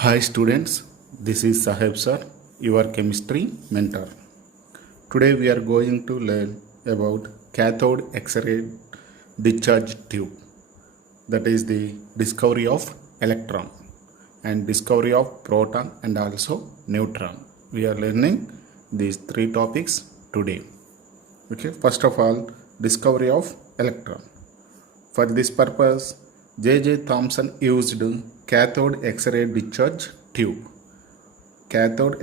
Hi students, this is Saheb sir, your chemistry mentor. Today we are going to learn about cathode X-ray discharge tube. That is the discovery of electron and discovery of proton and also neutron. We are learning these three topics today. Okay, first of all, discovery of electron. For this purpose, J. Thomson used cathode X-ray discharge tube. Cathode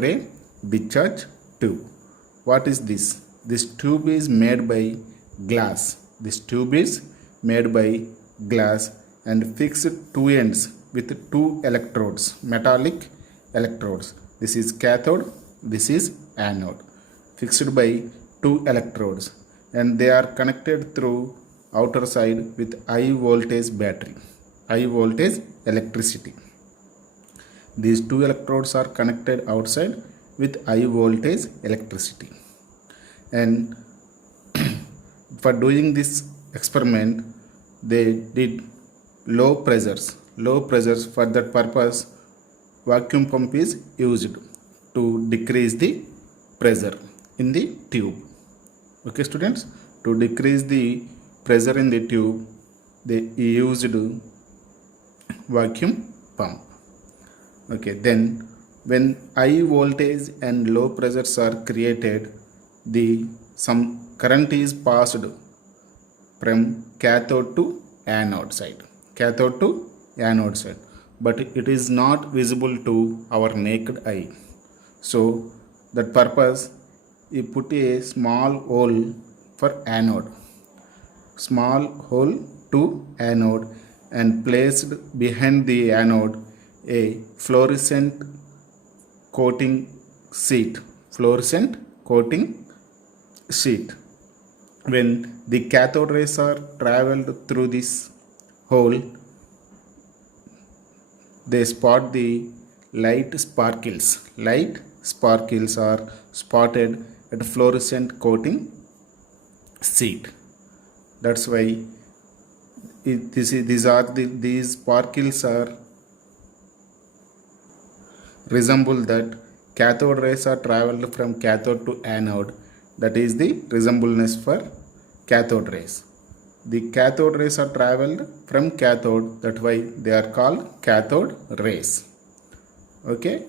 ray discharge tube. What is this? This tube is made by glass. This tube is made by glass and fixed two ends with two electrodes, metallic electrodes. This is cathode, this is anode. Fixed by two electrodes, and they are connected through outer side with high voltage battery, high voltage electricity. These two electrodes are connected outside with high voltage electricity, and for doing this experiment they did low pressures. For that purpose vacuum pump is used to decrease the pressure in the tube. Okay students, to decrease the pressure in the tube they used vacuum pump. Okay, then when high voltage and low pressures are created, some current is passed from cathode to anode side, but it is not visible to our naked eye. So that purpose we put a small hole for anode, and placed behind the anode a fluorescent coating sheet. When the cathode rays are traveled through this hole, they spot the light sparkles. Light sparkles are spotted at fluorescent coating sheet. That's why these sparkles are resemble that cathode rays are traveled from cathode to anode. That is the resemblance for cathode rays. The cathode rays are traveled from cathode, that's why they are called cathode rays. Okay,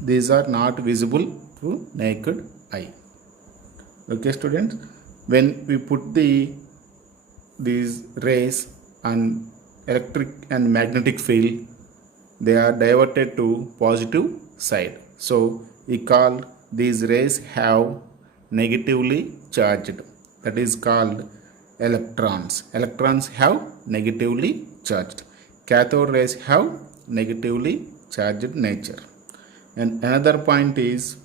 these are not visible to naked eye. Okay students, when we put these rays on electric and magnetic field, they are diverted to positive side. So we call these rays have negatively charged. That is called electrons. Electrons have negatively charged. Cathode rays have negatively charged nature. And another point is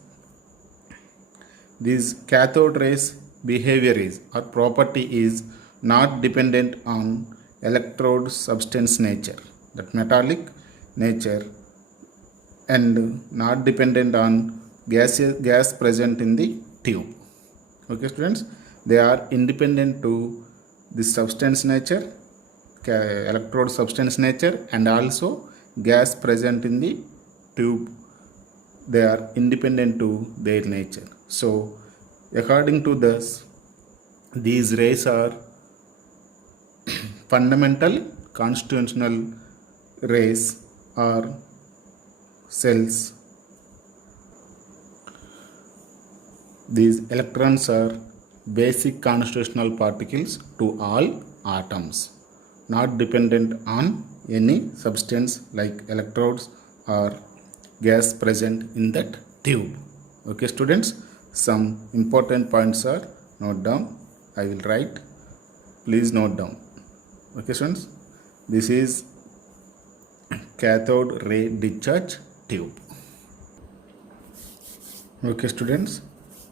this cathode rays behavior is or property is not dependent on electrode substance nature, that metallic nature, and not dependent on gas present in the tube. Okay students, they are independent to the substance nature, electrode substance nature, and also gas present in the tube. They are independent to their nature. So according to this, these rays are fundamental constitutional rays or cells. These electrons are basic constitutional particles to all atoms, not dependent on any substance like electrodes or gas present in that tube. Okay students, some important points are note down. I will write, please note down. Okay students, this is cathode ray discharge tube. Okay students,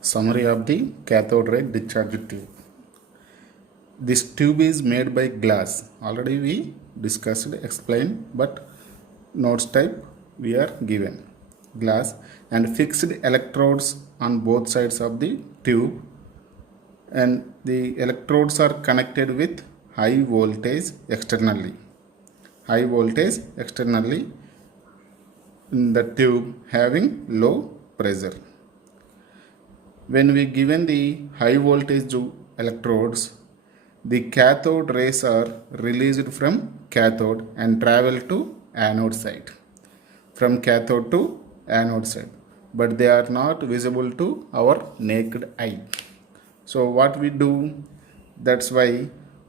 summary of the cathode ray discharge tube. This tube is made by glass. Already we discussed, explained, but notes type we are given. Glass and fixed electrodes on both sides of the tube, and the electrodes are connected with high voltage externally. high voltage externally in the tube having low pressure. When we given the high voltage electrodes, the cathode rays are released from cathode and travel to anode side. From cathode to anode side, but they are not visible to our naked eye. So what we do, that's why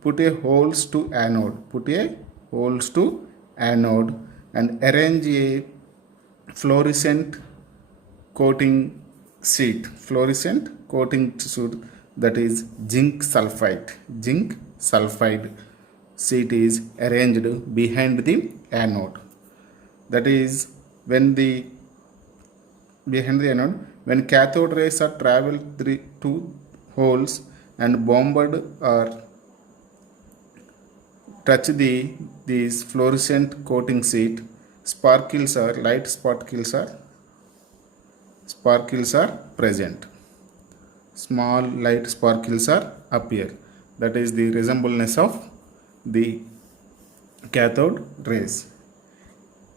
put a holes to anode, and arrange a fluorescent coating sheet, that is zinc sulfide sheet is arranged behind the anode. That is behind the anode, when cathode rays are travel through two holes and bombarded or touch these fluorescent coating sheet, light sparkles are present. Small light sparkles are appear. That is the resemblance of the cathode rays.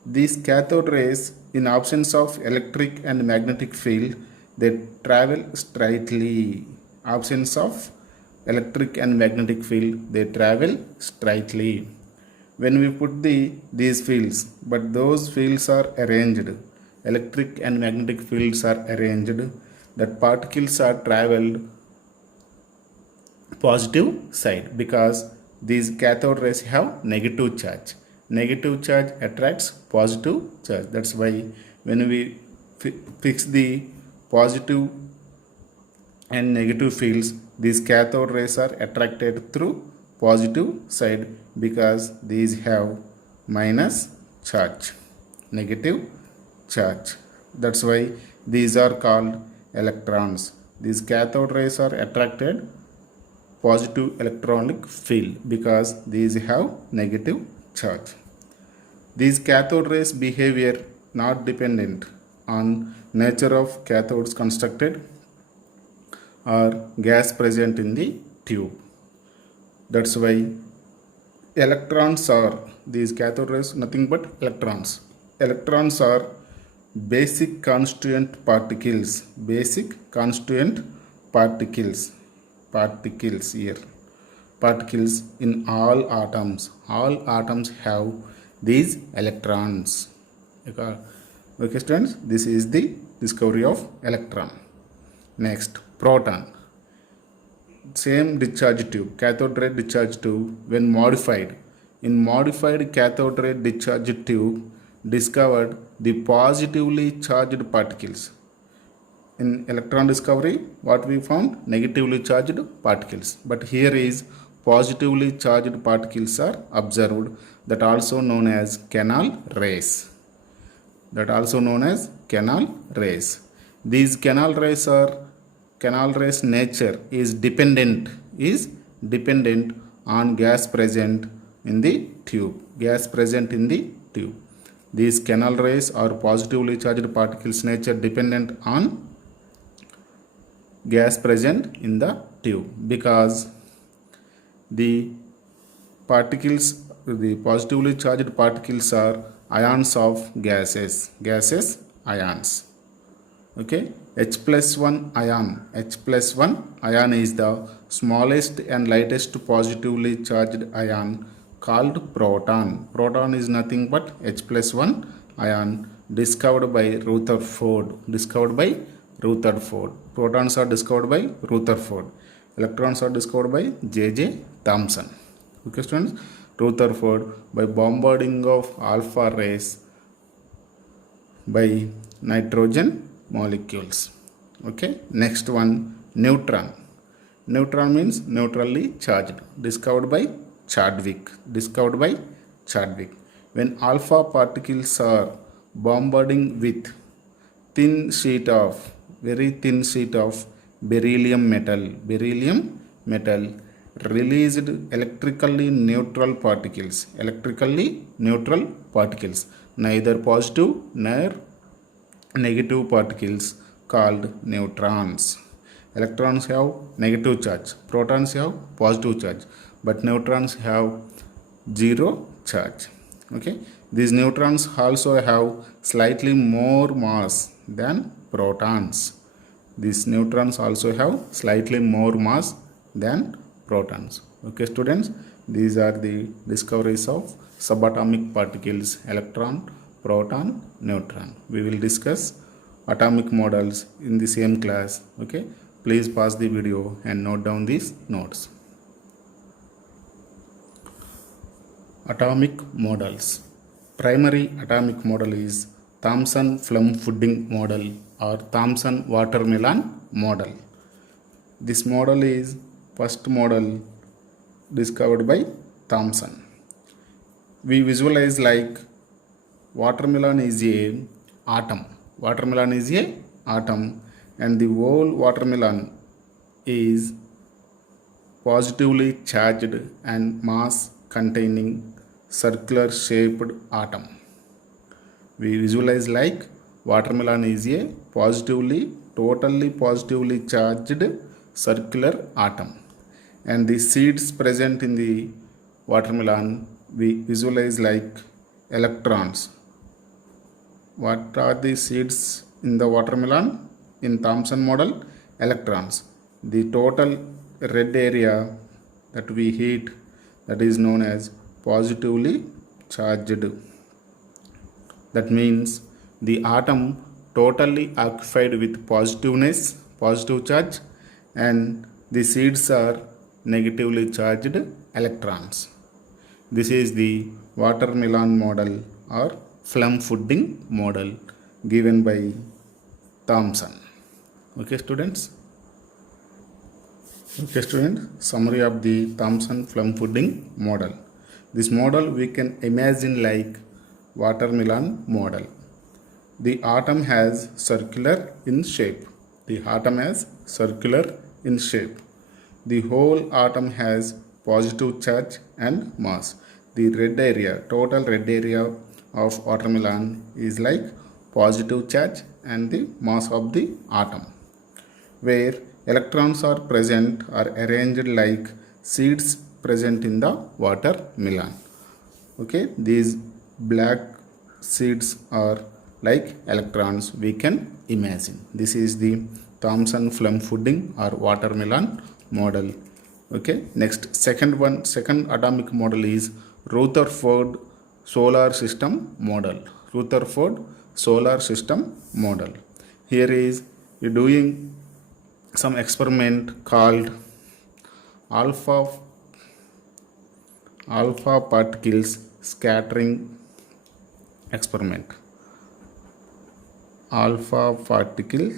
These cathode rays, in absence of electric and magnetic field, they travel straightly. Absence of electric and magnetic field, they travel straightly. When we put these fields, but those fields are arranged, electric and magnetic fields are arranged, that particles are traveled positive side, because these cathode rays have negative charge. Negative charge attracts positive charge. That's why when we fix the positive and negative fields, these cathode rays are attracted through positive side, because these have minus charge, negative charge. That's why these are called electrons. These cathode rays are attracted positive electronic field, because these have negative charge. These cathode rays behavior not dependent on nature of cathodes constructed or gas present in the tube. That's why electrons are, these cathode rays nothing but electrons. Electrons are basic constituent particles in all atoms. All atoms have these electrons. Okay students, this is the discovery of electron. Next, proton. Same discharge tube, cathode ray discharge tube, when modified, in modified cathode ray discharge tube, discovered the positively charged particles. In electron discovery, what we found? Negatively charged particles. But here is positively charged particles are observed, that also known as canal rays. These canal rays nature is dependent on gas present in the tube. These canal rays are positively charged particles nature dependent on gas present in the tube, because the positively charged particles are ions of gases ions. Okay, H+1 ion is the smallest and lightest positively charged ion, called proton. Proton is nothing but H+1 ion, discovered by Rutherford. Protons are discovered by Rutherford. Electrons are discovered by J.J. Thomson. Okay students, Rutherford by bombarding of alpha rays by nitrogen molecules. Okay, next one, neutron. Neutron means neutrally charged, discovered by Chadwick. When alpha particles are bombarding with very thin sheet of beryllium metal, released electrically neutral particles, neither positive nor negative particles, called neutrons. Electrons have negative charge, protons have positive charge, but neutrons have zero charge. Okay, these neutrons also have slightly more mass than protons. These neutrons also have slightly more mass than protons. Okay, students, these are the discoveries of subatomic particles: electron, proton, neutron. We will discuss atomic models in the same class. Okay, please pause the video and note down these notes. Atomic models. Primary atomic model is Thomson plum pudding model or Thomson watermelon model. This model is first model discovered by Thomson. We visualize like watermelon is a atom. Watermelon is a atom and the whole watermelon is positively charged and mass containing circular shaped atom. We visualize like watermelon is a totally positively charged circular atom, and the seeds present in the watermelon we visualize like electrons. What are the seeds in the watermelon in Thomson model? Electrons. The total red area that we hit, that is known as positively charged. That means the atom totally occupied with positive charge, and the seeds are negatively charged electrons. This is the watermelon model or plum pudding model given by Thomson. Okay, students? Okay, students, summary of the Thomson plum pudding model. This model we can imagine like watermelon model. The atom has circular in shape. The atom has circular in shape. The whole atom has positive charge and mass. The red area, total red area of watermelon is like positive charge and the mass of the atom, where electrons are present or arranged like seeds present in the watermelon. Okay, these black seeds are like electrons we can imagine. This is the Thomson plum pudding or watermelon model. Okay, next second atomic model is Rutherford solar system model. Rutherford solar system model. Here is you doing some experiment called alpha particles scattering experiment. Alpha particle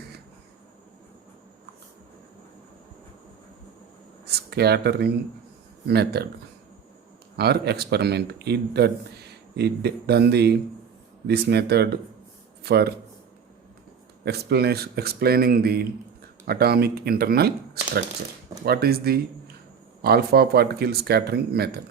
scattering method or experiment. It done this method for explaining the atomic internal structure. What is the alpha particle scattering method?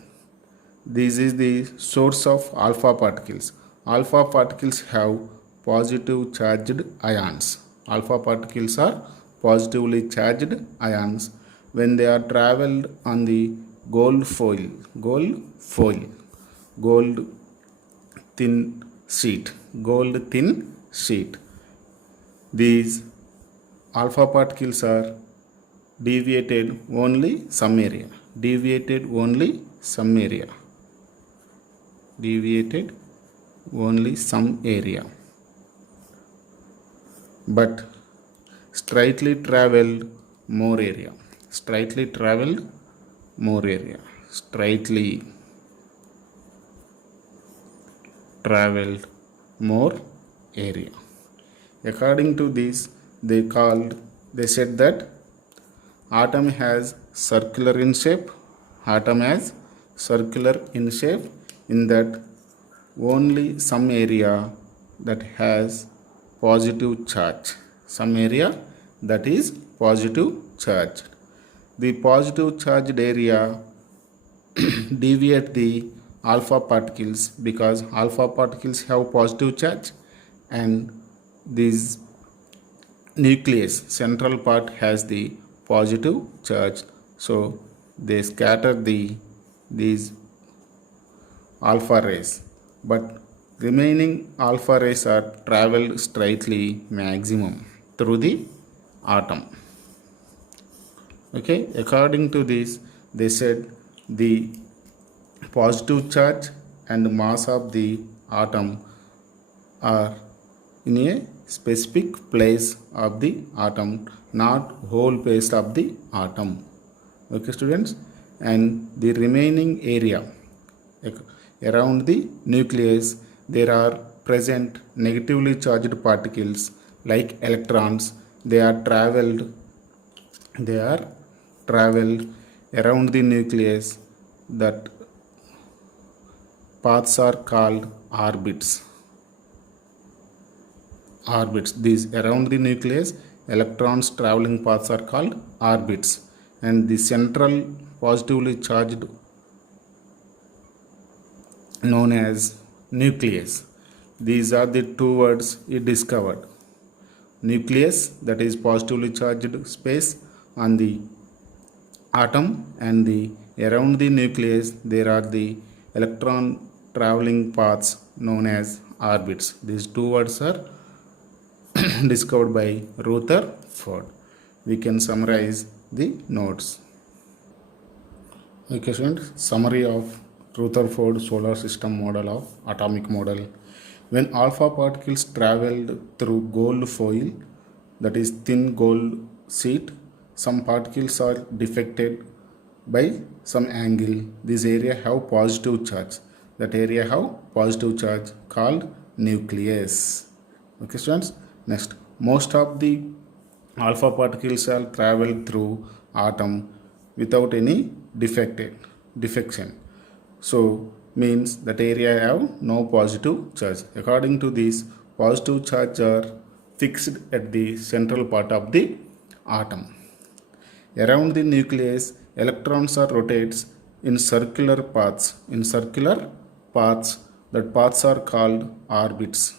This is the source of alpha particles. Alpha particles have positive charged ions. Alpha particles are positively charged ions when they are traveled on the gold thin sheet. These alpha particles are deviated only some area. But slightly traveled more area. According to this, they said that atom has circular in shape. In that only some area that has positive charge. The positive charged area deviate the alpha particles because alpha particles have positive charge, and this nucleus central part has the positive charge, so they scatter these alpha rays. but remaining alpha rays are traveled straightly maximum through the atom. Okay, according to this, they said the positive charge and mass of the atom are in a specific place of the atom, not whole place of the atom. Okay students, and the remaining area around the nucleus, there are present negatively charged particles like electrons. They are traveled around the nucleus. That paths are called orbits. These around the nucleus, electrons traveling paths are called orbits, and the central positively charged known as nucleus. These are the two words he discovered. Nucleus, that is positively charged space on the atom, and the around the nucleus there are the electron traveling paths known as orbits. These two words are discovered by Rutherford. We can summarize the notes. Okay students, summary of Rutherford solar system model of atomic model. When alpha particles traveled through gold foil, that is thin gold sheet, some particles are deflected by some angle. This area have positive charge. That area have positive charge called nucleus. Okay students, next, most of the alpha particles are traveled through atom without any defection. So means that area have no positive charge. According to this, positive charge are fixed at the central part of the atom. Around the nucleus, electrons are rotates in circular paths. That paths are called orbits.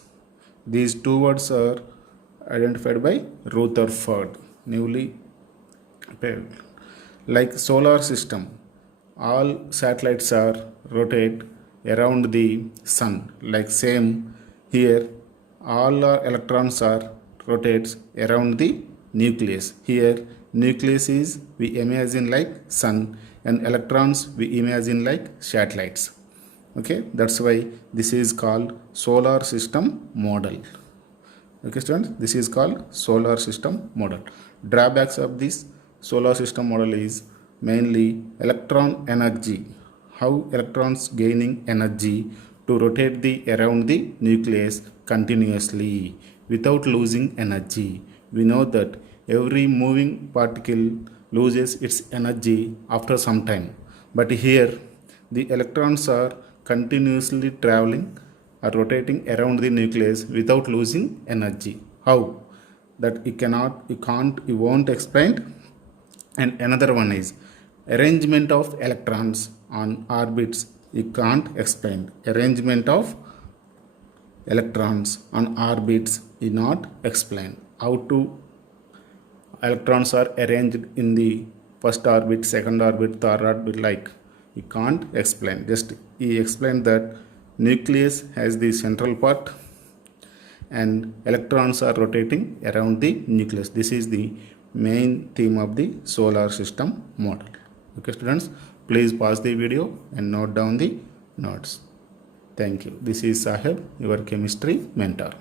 These two words are identified by Rutherford newly paved. Like solar system, all satellites are rotate around the sun. Like same here, all our electrons are rotates around the nucleus. Here nucleus is we imagine like sun, and electrons we imagine like satellites. Okay, that's why this is called solar system model. Okay students, this is called solar system model. Drawbacks of this solar system model is mainly electron energy. How electrons gaining energy to rotate the around the nucleus continuously without losing energy. We know that every moving particle loses its energy after some time, but here the electrons are continuously traveling or rotating around the nucleus without losing energy. How? That you won't explain. And another one is arrangement of electrons on orbits. You can't explain. Arrangement of electrons on orbits is not explained. How to electrons are arranged in the first orbit, second orbit, third orbit, like you can't explain. Just he explained that nucleus has the central part and electrons are rotating around the nucleus. This is the main theme of the solar system model. Okay students, please pause the video and note down the notes. Thank you. This is Sahib, your chemistry mentor.